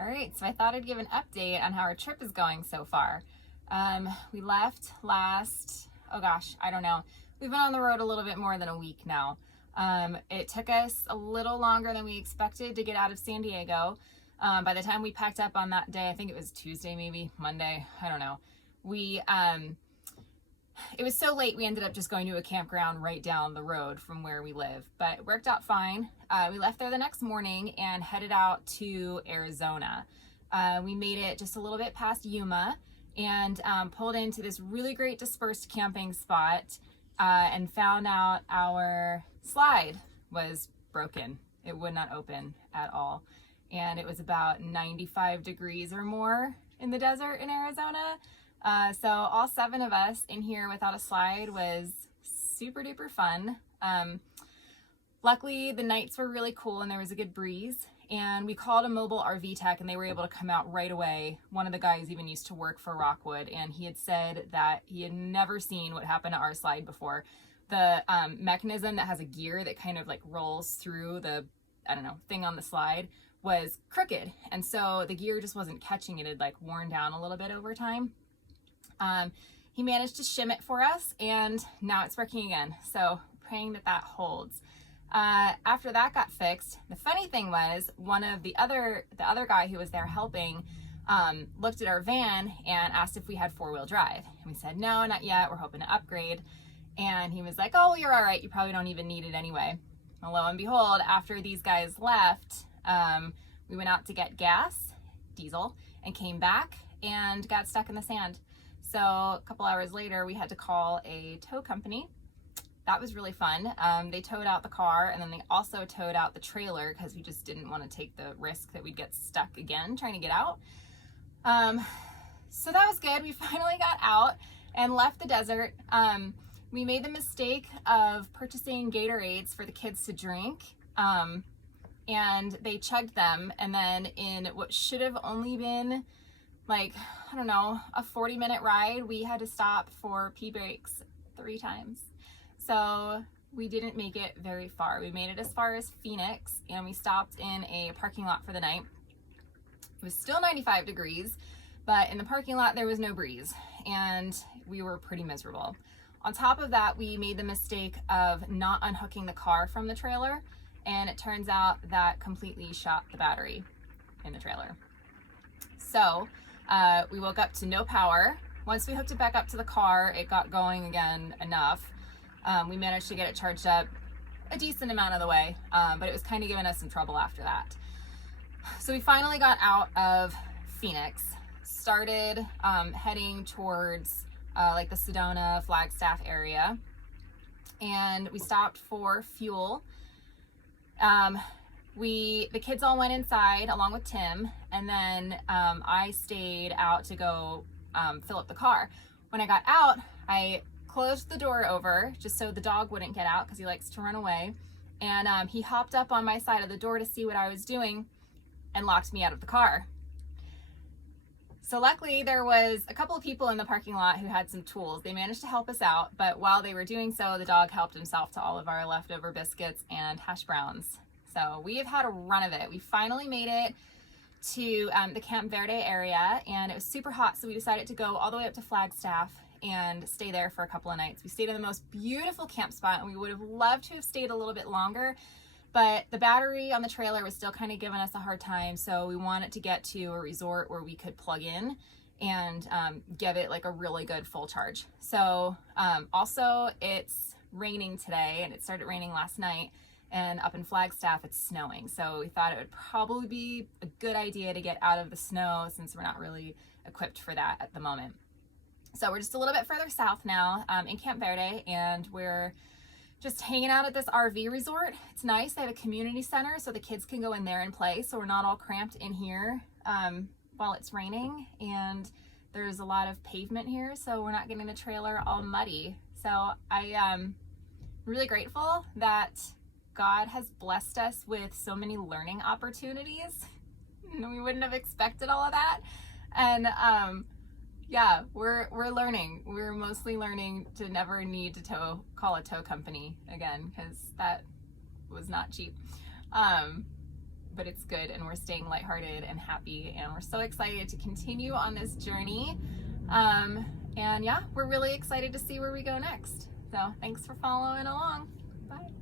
All right, so I thought I'd give an update on how our trip is going so far. We left oh gosh, I don't know. We've been on the road a little bit more than a week now. It took us a little longer than we expected to get out of San Diego. By the time we packed up on that day, I think it was Tuesday, maybe Monday, I don't know. It was so late, we ended up just going to a campground right down the road from where we live, but it worked out fine. We left there the next morning and headed out to Arizona. We made it just a little bit past Yuma and pulled into this really great dispersed camping spot and found out our slide was broken. It would not open at all. And it was about 95 degrees or more in the desert in Arizona. So all 7 of us in here without a slide was super duper fun. Luckily the nights were really cool and there was a good breeze, and we called a mobile RV tech and they were able to come out right away. One of the guys even used to work for Rockwood, and he had said that he had never seen what happened to our slide before. The mechanism that has a gear that kind of like rolls through the, I don't know, thing on the slide was crooked. And so the gear just wasn't catching it. It had like worn down a little bit over time. He managed to shim it for us and now it's working again. So praying that that holds. After that got fixed, the funny thing was the other guy who was there helping, looked at our van and asked if we had 4-wheel drive. And we said, no, not yet. We're hoping to upgrade. And he was like, oh, you're all right. You probably don't even need it anyway. Well, lo and behold, after these guys left, we went out to get gas, diesel, and came back and got stuck in the sand. So a couple hours later, we had to call a tow company. That was really fun. They towed out the car and then they also towed out the trailer because we just didn't want to take the risk that we'd get stuck again trying to get out. So that was good. We finally got out and left the desert. We made the mistake of purchasing Gatorades for the kids to drink. And they chugged them, and then in what should have only been like, I don't know, a 40-minute ride, we had to stop for pee breaks 3 times. So we didn't make it very far. We made it as far as Phoenix and we stopped in a parking lot for the night. It was still 95 degrees, but in the parking lot there was no breeze and we were pretty miserable. On top of that, we made the mistake of not unhooking the car from the trailer, and it turns out that completely shot the battery in the trailer. So we woke up to no power. Once we hooked it back up to the car, it got going again enough. We managed to get it charged up a decent amount of the way, but it was kind of giving us some trouble after that. So we finally got out of Phoenix, started heading towards like the Sedona, Flagstaff area, and we stopped for fuel. The kids all went inside along with Tim, and then I stayed out to go fill up the car. When I got out, I closed the door over just so the dog wouldn't get out because he likes to run away, and he hopped up on my side of the door to see what I was doing and locked me out of the car. So luckily there was a couple of people in the parking lot who had some tools. They managed to help us out, but while they were doing so, the dog helped himself to all of our leftover biscuits and hash browns. So we have had a run of it. We finally made it to the Camp Verde area, and it was super hot, so we decided to go all the way up to Flagstaff and stay there for a couple of nights. We stayed in the most beautiful camp spot, and we would have loved to have stayed a little bit longer, but the battery on the trailer was still kind of giving us a hard time, so we wanted to get to a resort where we could plug in and give it like a really good full charge. So also it's raining today, and it started raining last night, and up in Flagstaff it's snowing. So we thought it would probably be a good idea to get out of the snow since we're not really equipped for that at the moment. So we're just a little bit further south now in Camp Verde, and we're just hanging out at this RV resort. It's nice. They have a community center so the kids can go in there and play, so we're not all cramped in here while it's raining, and there's a lot of pavement here, so we're not getting the trailer all muddy. So I am really grateful that God has blessed us with so many learning opportunities. We wouldn't have expected all of that. And yeah, we're learning. We're mostly learning to never need to call a tow company again, because that was not cheap. but it's good, and we're staying lighthearted and happy, and we're so excited to continue on this journey. And yeah, we're really excited to see where we go next. So thanks for following along. Bye.